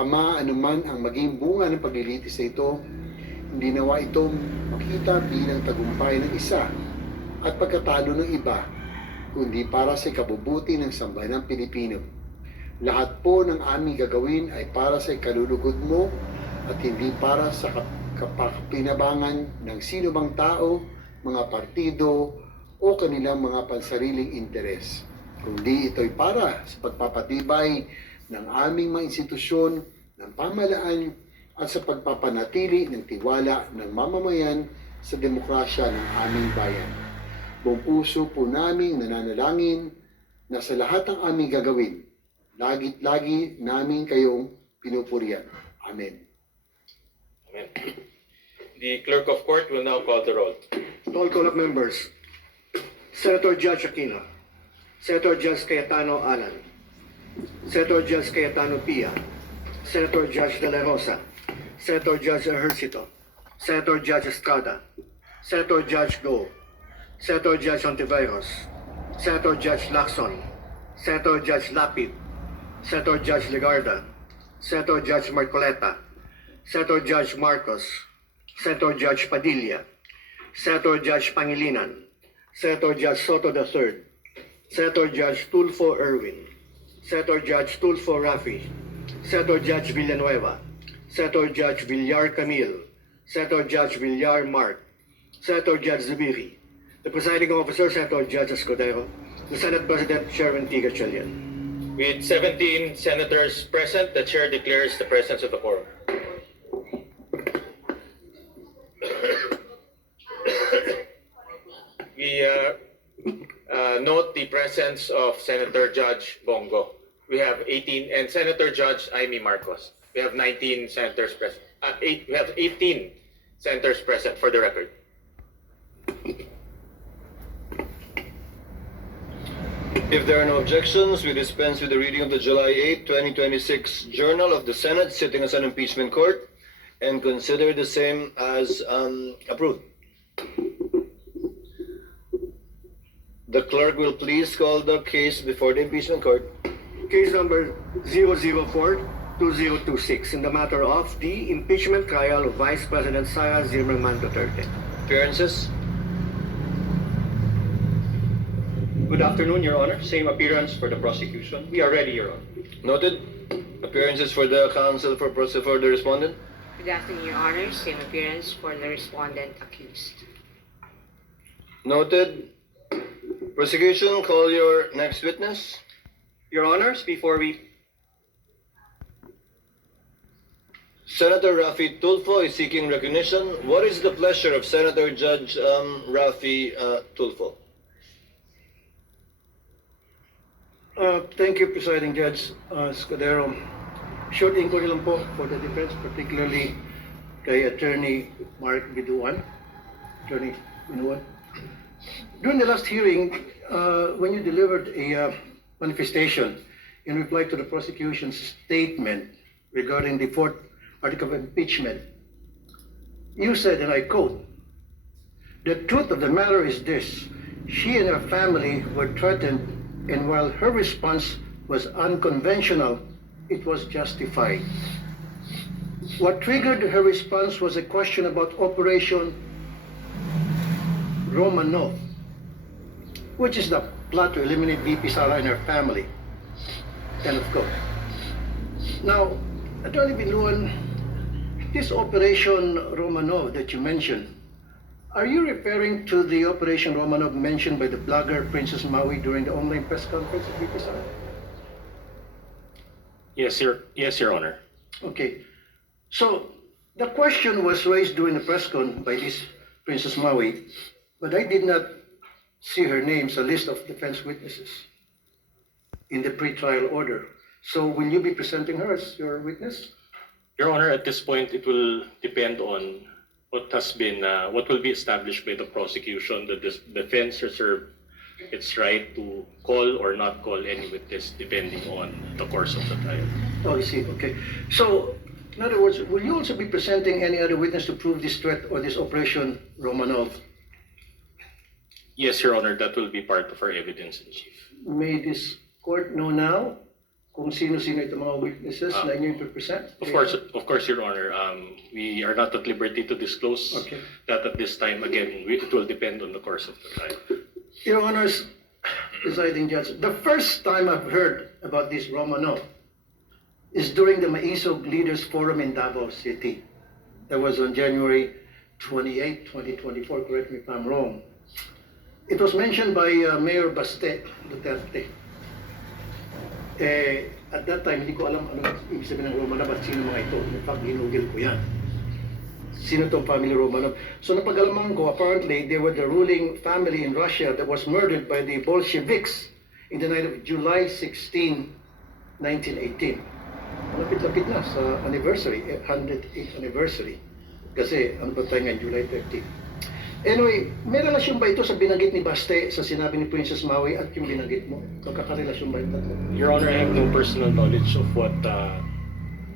Ama, anuman ang maging bunga ng paglilitis na ito, hindi nawa itong makita bilang tagumpay ng isa at pagkatalo ng iba, kundi para sa ikabubuti ng sambayanang Pilipino. Lahat po ng aming gagawin ay para sa ikalulugod mo at hindi para sa kapakinabangan ng sino bang tao, mga partido o kanilang mga pansariling interes. Kundi ito'y para sa pagpapatibay ng aming mga institusyon, ng pamahalaan at sa pagpapanatili ng tiwala ng mamamayan sa demokrasya ng aming bayan. Buong puso po naming nananalangin na sa lahat ng aming gagawin, lagi namin kayong pinupurihan. Amen. Amen. The Clerk of Court will now call the roll. Roll call of members. Senator Judge Aquino. Senator Judge Cayetano Alan. Senator Judge Cayetano Pia. Senator Judge De La Rosa. Senator Judge Ejercito. Senator Judge Estrada. Senator Judge Go. Senator Judge Ontiveros. Senator Judge Lacson. Senator Judge Lapid. Senator Judge Legarda. Senator Judge Marcoleta. Senator Judge Marcos. Senator Judge Padilla. Senator Judge Pangilinan. Senator Judge Soto III. Senator Judge Tulfo Erwin. Senator Judge Tulfo Rafi. Senator Judge Villanueva. Senator Judge Villar Camille. Senator Judge Villar Mark. Senator Judge Zubiri. The presiding officer, Senator Judge Escudero. The Senate President, Chairman Tigachelian. With 17 senators present, the chair declares the presence of the quorum. We note the presence of Senator Judge Bongo. We have 18, and Senator Judge Amy Marcos. We have 19 senators present. We have 18 senators present for the record. If there are no objections, we dispense with the reading of the July 8, 2026 Journal of the Senate sitting as an impeachment court and consider the same as approved. The clerk will please call the case before the impeachment court. Case number 004-2026 in the matter of the impeachment trial of Vice President Sara Zimmerman Duterte. Appearances? Good afternoon, Your Honor. Same appearance for the prosecution. We are ready, Your Honor. Noted. Appearances for the counsel for the respondent? Good afternoon, Your Honor. Same appearance for the respondent accused. Noted. Prosecution, call your next witness. Your Honors, before we... Senator Rafi Tulfo is seeking recognition. What is the pleasure of Senator Judge Rafi Tulfo? Thank you, Presiding Judge Escudero. Short inquiry lang po for the defense, particularly kay Attorney Mark Biduan. Attorney Biduan. During the last hearing, when you delivered a manifestation in reply to the prosecution's statement regarding the fourth article of impeachment, you said, and I quote, "The truth of the matter is this: she and her family were threatened, and while her response was unconventional, it was justified. What triggered her response was a question about Operation Romanov, which is the plot to eliminate VP Sara and her family." End of quote. Now, Attorney Biluan, this Operation Romanov that you mentioned, are you referring to the Operation Romanov mentioned by the blogger Princess Maui during the online press conference at VP Sara? Yes, Your Honor. Okay. So, the question was raised during the press con by this Princess Maui, but I did not see her name sa list of defense witnesses in the pre-trial order. So, will you be presenting her as your witness? Your Honor, at this point, it will depend on what will be established by the prosecution. The defense reserved its right to call or not call any witness depending on the course of the trial. Oh, I see. Okay. So, in other words, will you also be presenting any other witness to prove this threat or this Operation Romanov? Yes, Your Honor, that will be part of our evidence in chief. May this court know now kung sino-sino itong mga witnesses na inyong present? Of course, Your Honor. We are not at liberty to disclose Okay. that at this time. Again, it will depend on the course of the trial. Your Honors, presiding judge, the first time I've heard about this Romanov is during the Maisog Leaders Forum in Davao City. That was on January 28, 2024, correct me if I'm wrong. It was mentioned by Mayor Baste Duterte. At that time, hindi ko alam ano ibig sabihin ng Romanov at sino mga ito. In fact, ginugil ko yan. Sino itong family Romanov? So napag-alaman ko, apparently, they were the ruling family in Russia that was murdered by the Bolsheviks in the night of July 16, 1918. Lapit-lapit na sa anniversary, 108th anniversary. Kasi ano ba tayo ngayon, July 30. Anyway, may relasyon ba ito sa binanggit ni Baste sa sinabi ni Princess Maui at yung binanggit mo? Magkakarelasyon ba ito? Your Honor, I have no personal knowledge of what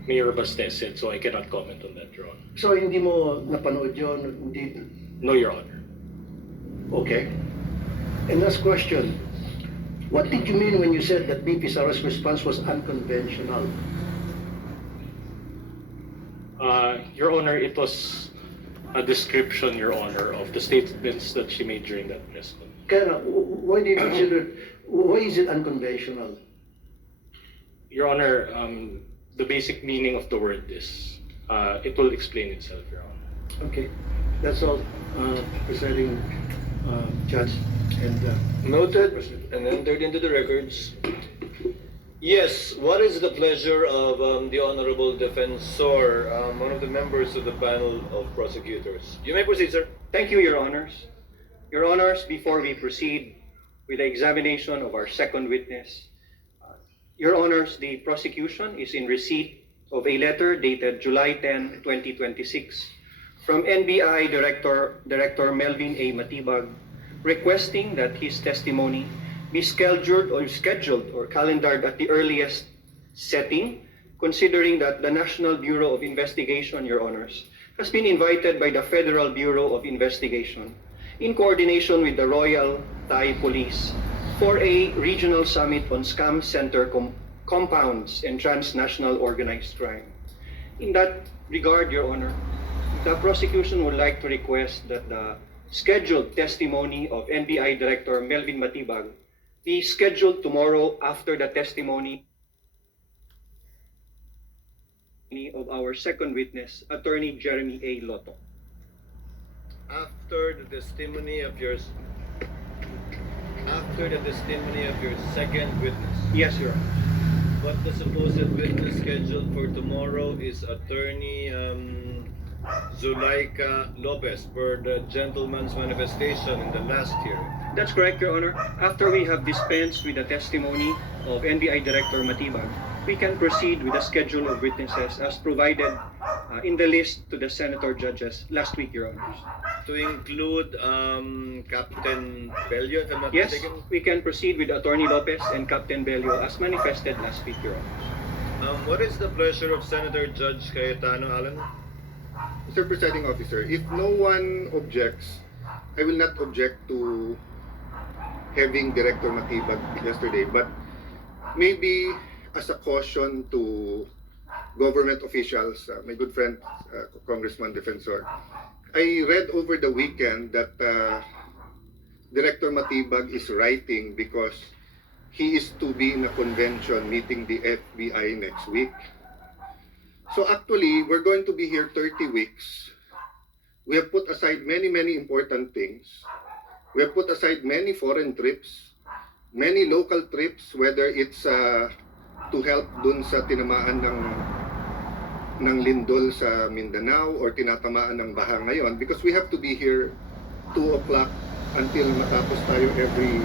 Mayor Baste said, so I cannot comment on that, Your Honor. So hindi mo napanood yun? Hindi? No, Your Honor. Okay. And last question. What did you mean when you said that BP Sara's response was unconventional? Your Honor, it was a description, Your Honor, of the statements that she made during that press conference. Kaya why do you consider, why is it unconventional? Your Honor, the basic meaning of the word is, it will explain itself, Your Honor. Okay, that's all, presiding judge and Noted and entered into the records. Yes, what is the pleasure of the Honorable Defensor, one of the members of the panel of prosecutors? You may proceed, sir. Thank you, Your Honors. Your Honors, before we proceed with the examination of our second witness, Your Honors, the prosecution is in receipt of a letter dated July 10, 2026 from NBI Director Melvin A. Matibag requesting that his testimony be scheduled or calendared at the earliest setting, considering that the National Bureau of Investigation, Your Honors, has been invited by the Federal Bureau of Investigation in coordination with the Royal Thai Police for a regional summit on scam center compounds and transnational organized crime. In that regard, Your Honor, the prosecution would like to request that the scheduled testimony of NBI Director Melvin Matibag be scheduled tomorrow after the testimony of our second witness, Attorney Jeremy A. Lotto. After the testimony of your second witness, Yes, Your Honor. but the supposed witness scheduled for tomorrow is Attorney Zulaika Lopez per the gentleman's manifestation in the last hearing. That's correct, Your Honor. After we have dispensed with the testimony of NBI Director Matibag, we can proceed with the schedule of witnesses as provided in the list to the senator judges last week, Your Honors. To include Captain Bello, if I'm not Yes, mistaken. we can proceed with Attorney Lopez and Captain Bello as manifested last week, Your Honors. What is the pleasure of Senator Judge Cayetano, Alan? Mr. Presiding Officer, if no one objects, I will not object to having Director Matibag yesterday, but maybe as a caution to government officials, my good friend, Congressman Defensor, I read over the weekend that Director Matibag is writing because he is to be in a convention meeting the FBI next week. So actually, we're going to be here 30 weeks. We have put aside many important things. We have put aside many foreign trips, many local trips, whether it's to help dun sa tinamaan ng lindol sa Mindanao or tinatamaan ng baha ngayon, because we have to be here 2 o'clock until matapos tayo every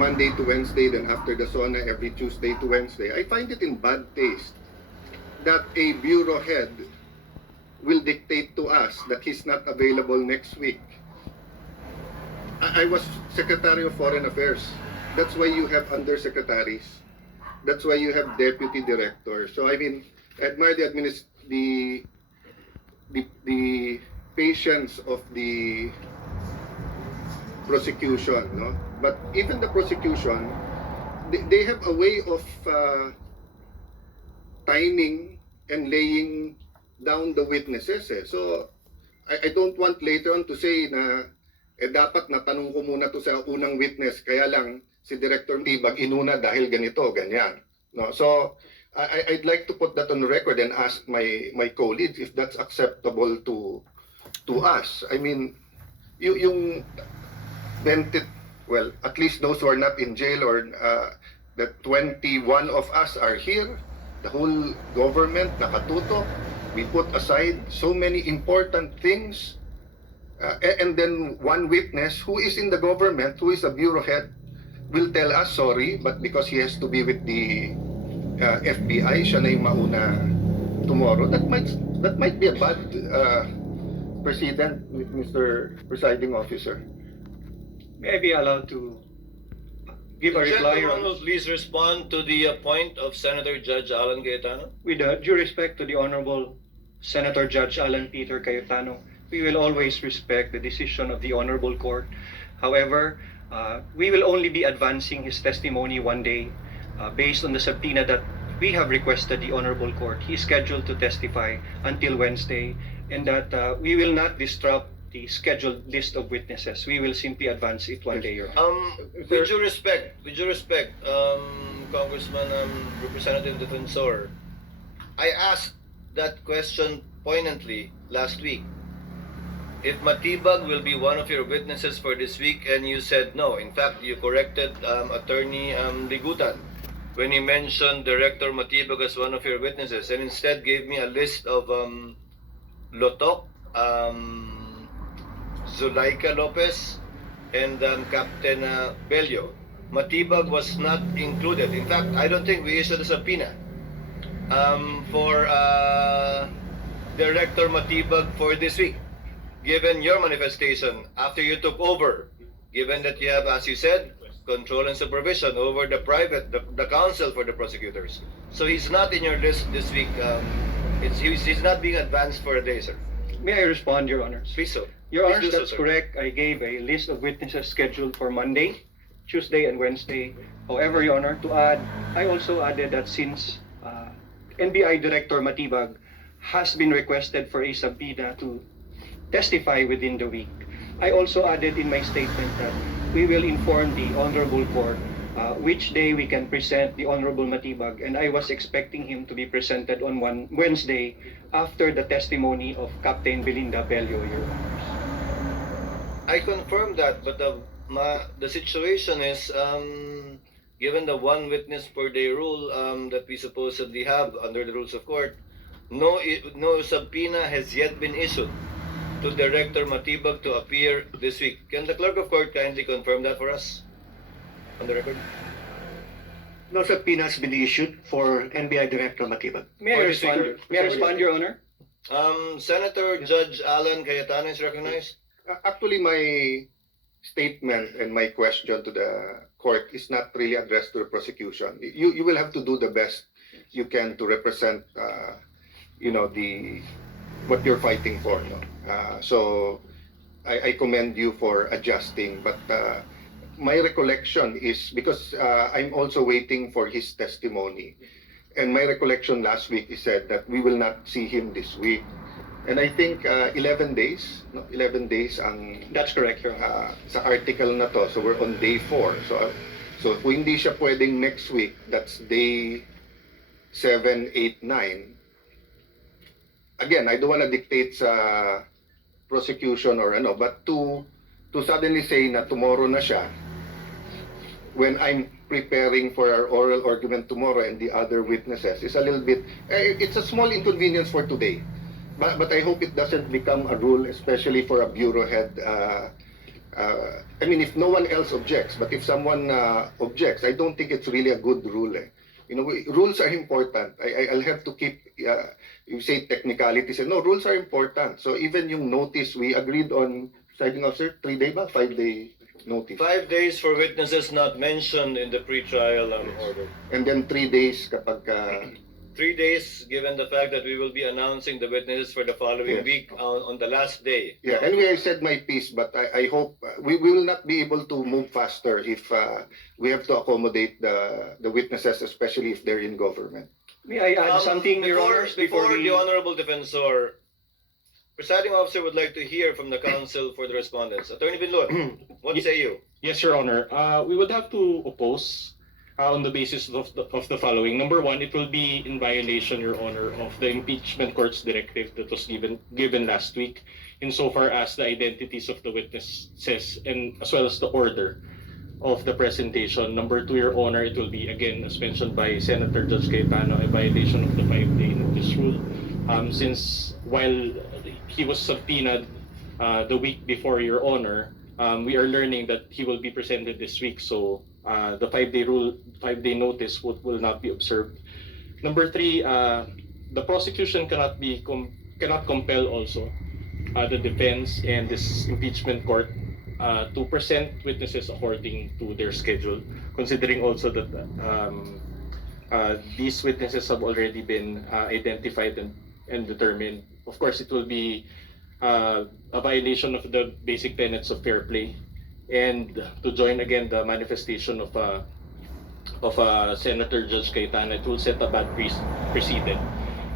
Monday to Wednesday, then after the SONA every Tuesday to Wednesday. I find it in bad taste that a bureau head will dictate to us that he's not available next week. I was Secretary of Foreign Affairs. That's why you have undersecretaries. That's why you have deputy directors. So I mean, I admire the patience of the prosecution, no? But even the prosecution, they have a way of timing and laying down the witnesses eh. So I don't want later on to say na dapat natanong ko muna to sa unang witness kaya lang si Director Tibag inuna dahil ganito, ganyan. No? So I'd like to put that on record and ask my colleagues if that's acceptable to us. I mean, yung 20, well, at least those who are not in jail or the 21 of us are here, the whole government nakatutok. We put aside so many important things, and then one witness who is in the government, who is a bureau head, will tell us sorry, but because he has to be with the FBI, siya na yung mauna tomorrow. That might be a bad precedent, Mr. Presiding Officer. May I be allowed to give a reply, Your Gentleman Honor? will please respond to the point of Senator Judge Alan Cayetano. With due respect to the Honorable Senator Judge Alan Peter Cayetano, we will always respect the decision of the Honorable Court. However, we will only be advancing his testimony one day based on the subpoena that we have requested the Honorable Court. He is scheduled to testify until Wednesday, and that we will not disrupt the scheduled list of witnesses. We will simply advance it one day, Your Honor. With due respect, Congressman, Representative Defensor, I asked that question poignantly last week. If Matibag will be one of your witnesses for this week, and you said no. In fact, you corrected Attorney Ligutan when he mentioned Director Matibag as one of your witnesses, and instead gave me a list of Lotok, Zulaika Lopez, and Captain Bello. Matibag was not included. In fact, I don't think we issued a subpoena for Director Matibag for this week. Given your manifestation after you took over, given that you have, as you said, control and supervision over the counsel for the prosecutors. So he's not in your list this week. He's not being advanced for a day, sir. May I respond, Your Honor? Please so. Your Please Honor, do so, that's sir. correct. I gave a list of witnesses scheduled for Monday, Tuesday, and Wednesday. However, Your Honor, to add, I also added that since NBI Director Matibag has been requested for a subpoena to testify within the week, I also added in my statement that we will inform the Honorable Court which day we can present the Honorable Matibag, and I was expecting him to be presented on Wednesday after the testimony of Captain Belinda Bello, Your Honors. I confirm that, but the situation is, given the one witness per day rule that we supposedly have under the rules of court, no subpoena has yet been issued to Director Matibag to appear this week. Can the Clerk of Court kindly confirm that for us on the record? No subpoena has been issued for NBI Director Matibag. May I respond? May I respond, Your Honor? Senator Judge Alan Cayetano is recognized. Actually, my statement and my question to the court is not really addressed to the prosecution. You will have to do the best you can to represent, what you're fighting for. No? So I commend you for adjusting, but my recollection is because I'm also waiting for his testimony, and my recollection last week he said that we will not see him this week, and I think 11 days, no? 11 days ang That's correct, Your Honor. sa article na to, so we're on day 4. So kung hindi siya pwedeng next week, that's day 7, 8, 9. Again, I don't want to dictate sa prosecution or ano, but to suddenly say na tomorrow na siya, when I'm preparing for our oral argument tomorrow and the other witnesses, is a little bit, it's a small inconvenience for today. But I hope it doesn't become a rule, especially for a bureau head. I mean, if no one else objects, but if someone objects, I don't think it's really a good rule. Rules are important. I'll have to keep, you say technicalities, and no, rules are important. So even yung notice, we agreed on, presiding officer, 3-day ba? 5-day notice. 5 days for witnesses not mentioned in the pre-trial order. And then 3 days kapag 3 days, given the fact that we will be announcing the witnesses for the following Yes. week on the last day. yeah, anyway, I said my piece, but I hope we will not be able to move faster if we have to accommodate the witnesses, especially if they're in government. May I add something, Your Honors, before before we... the honorable defensor, presiding officer would like to hear from the counsel for the respondents. Attorney Binlon, what say you? Yes, Your Honor. We would have to oppose on the basis of the following. Number one, it will be in violation, Your Honor, of the impeachment court's directive that was given last week, insofar as the identities of the witnesses and as well as the order of the presentation. Number two, Your Honor, it will be, again, as mentioned by Senator Judge Cayetano, a violation of the 5-day notice rule. Since while he was subpoenaed the week before, Your Honor, we are learning that he will be presented this week. So the 5-day notice will not be observed. Number three, the prosecution cannot compel also the defense and this impeachment court to present witnesses according to their schedule, considering also that these witnesses have already been identified and determined. Of course, it will be a violation of the basic tenets of fair play, and to join again the manifestation of Senator Judge Cayetano, it will set a bad precedent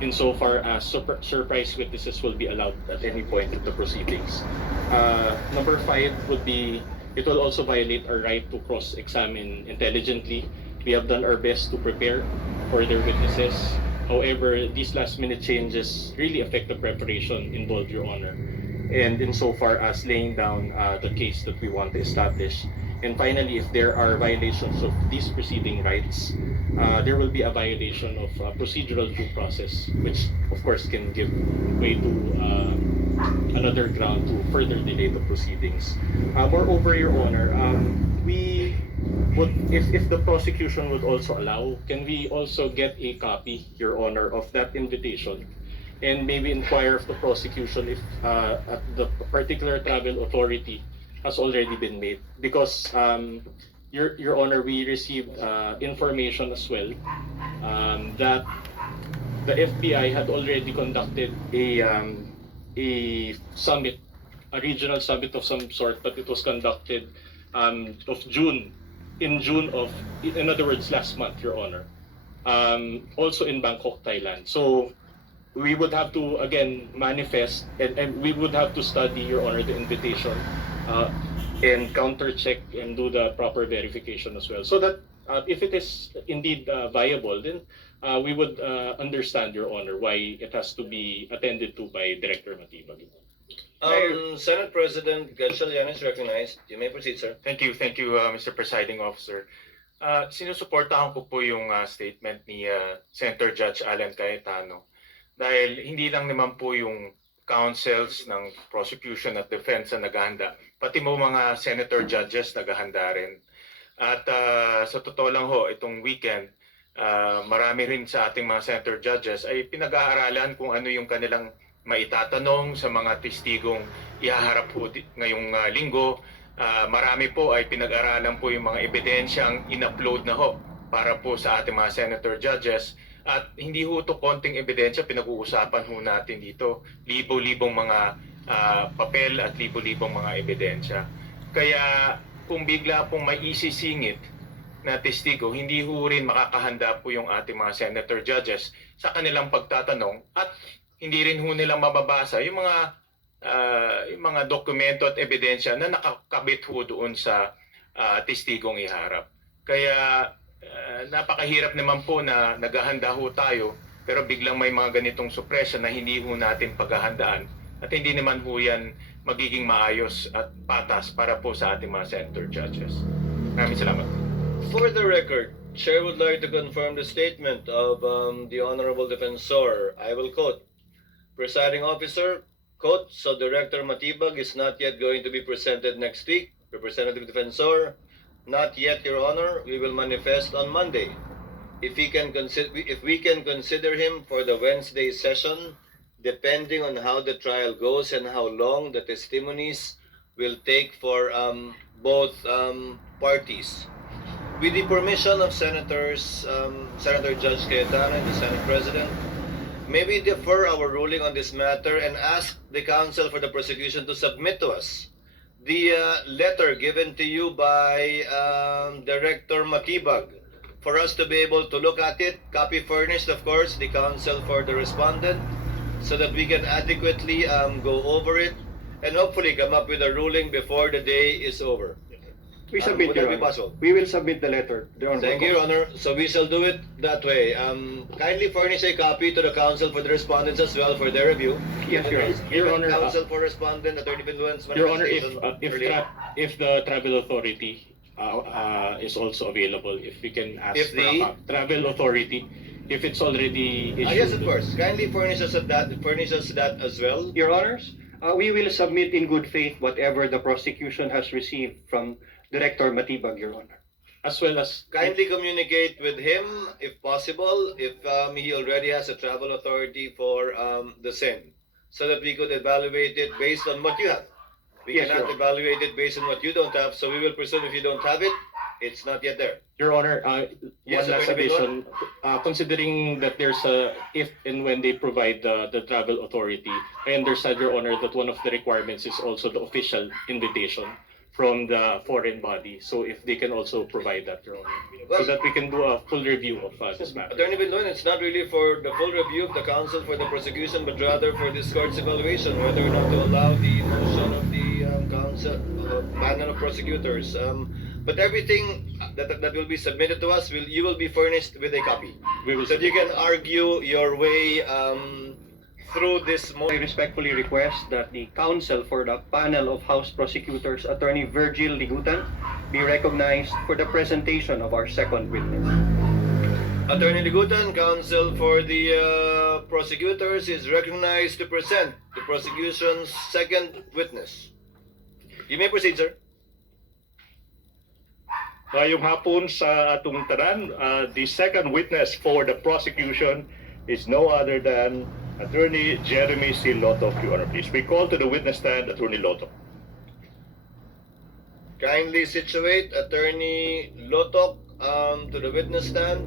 insofar as surprise witnesses will be allowed at any point in the proceedings. Number five would be, it will also violate our right to cross-examine intelligently. We have done our best to prepare for their witnesses. However, these last-minute changes really affect the preparation involved, Your Honor, and insofar as laying down the case that we want to establish. And finally, if there are violations of these proceeding rights, there will be a violation of procedural due process, which of course can give way to another ground to further delay the proceedings. Moreover, Your Honor, we would, if the prosecution would also allow, can we also get a copy, Your Honor, of that invitation, and maybe inquire of the prosecution if the particular travel authority has already been made? Because Your Honor, we received information as well that the FBI had already conducted a summit, a regional summit of some sort, but it was conducted in other words, last month, Your Honor, also in Bangkok, Thailand. So we would have to again manifest, and we would have to study, Your Honor, the invitation and counter-check and do the proper verification as well, so that if it is indeed viable, then we would understand, Your Honor, why it has to be attended to by Director Matibag. Senate President Gatchalian is recognized. You may proceed, sir. Thank you, Mr. Presiding Officer. Sinusuportahan ko po yung statement ni Senator Judge Alan Cayetano, dahil hindi lang naman po yung counsels ng prosecution at defense na naghahanda, pati mo mga senator judges naghahanda rin. At sa totoo lang ho, itong weekend, marami rin sa ating mga senator judges ay pinag-aaralan kung ano yung kanilang maitatanong sa mga testigong ihaharap po ngayong linggo. Marami po ay pinag-aralan po yung mga ebidensyang in-upload na ho para po sa ating mga senator judges. At hindi ho ito konting ebidensya, pinag-uusapan ho natin dito. Libo-libong mga papel at libo-libong mga ebidensya. Kaya kung bigla pong may isisingit na testigo, hindi ho rin makakahanda po yung ating mga senator judges sa kanilang pagtatanong, at hindi rin ho nilang mababasa yung mga dokumento at ebidensya na nakakabit ho doon sa testigong iharap. Kaya napakahirap naman po na naghahanda ho tayo, pero biglang may mga ganitong suppression na hindi ho natin paghahandaan, at hindi naman ho yan magiging maayos at patas para po sa ating mga senator judges. Maraming salamat. For the record, Chair would like to confirm the statement of the Honorable Defensor. I will quote, Presiding Officer, quote, so Director Matibag is not yet going to be presented next week. Representative Defensor, not yet, Your Honor. We will manifest on Monday. If we can consider him for the Wednesday session, depending on how the trial goes and how long the testimonies will take for both parties. With the permission of Senators, Senator Judge Cayetano and the Senate President, may we defer our ruling on this matter and ask the counsel for the prosecution to submit to us the letter given to you by Director Matibag for us to be able to look at it, copy furnished, of course, the counsel for the respondent, so that we can adequately go over it and hopefully come up with a ruling before the day is over. We submit, would Your that be Honor. possible? We will submit the letter. Thank you, Your Honor. So we shall do it that way. Kindly furnish a copy to the counsel for the respondents as well for their review. Yes, Your Honor. Your Honor, Counsel for respondent, Attorney Binduan's Your Honor, manifestation if the travel authority is also available, if we can ask If for the- a travel authority, if it's already issued. yes, of course. Kindly furnish us that as well. Your Honors, we will submit in good faith whatever the prosecution has received from Director Matibag, Your Honor. As well as Kindly communicate with him, if possible, if he already has a travel authority for the same, so that we could evaluate it based on what you have. We Yes, cannot Your Honor. evaluate it based on what you don't have, so we will presume if you don't have it, it's not yet there. Your Honor, Yes, one last Attorney addition. Considering that there's if and when they provide the travel authority, I understand, Your Honor, that one of the requirements is also the official invitation from the foreign body. So if they can also provide that, Your Honor, so Well- that we can do a full review of this matter. Attorney Binduan, it's not really for the full review of the counsel for the prosecution, but rather for this court's evaluation, whether or not to allow the motion of the counsel, panel of prosecutors. But everything that will be submitted to us, you will be furnished with a copy, We will so that you can argue your way through this I motion. respectfully request that the counsel for the panel of House prosecutors, Attorney Virgil Ligutan, be recognized for the presentation of our second witness. Attorney Ligutan, counsel for the prosecutors, is recognized to present the prosecution's second witness. You may proceed, sir. Ngayong hapon sa atong tanan, the second witness for the prosecution is no other than Attorney Jeremy C. Lotto, Your Honor, please. We call to the witness stand Attorney Lotto. Kindly situate Attorney Lotok to the witness stand.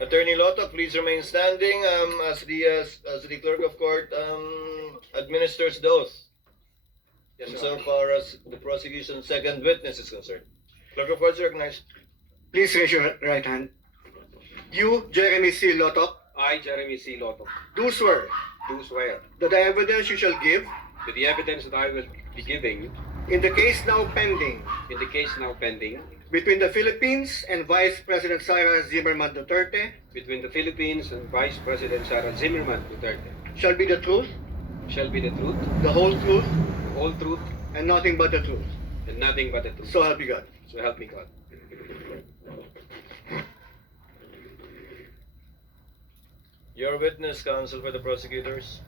Attorney Lotok, please remain standing as the clerk of court administers the oath. So far as the prosecution's second witness is concerned. Clerk of court is recognized. Please raise your right hand. You, Jeremy C. Lotok, I, Jeremy C. Lotto, do swear do swear that the evidence you shall give that the evidence that I will be giving in the case now pending in the case now pending between the Philippines and Vice President Sara Zimmerman Duterte between the Philippines and Vice President Sara Zimmerman Duterte shall be the truth, shall be the truth, the whole truth, the whole truth, and nothing but the truth. and nothing but the truth. So help you God. So help me God. Your witness, counsel for the prosecutors.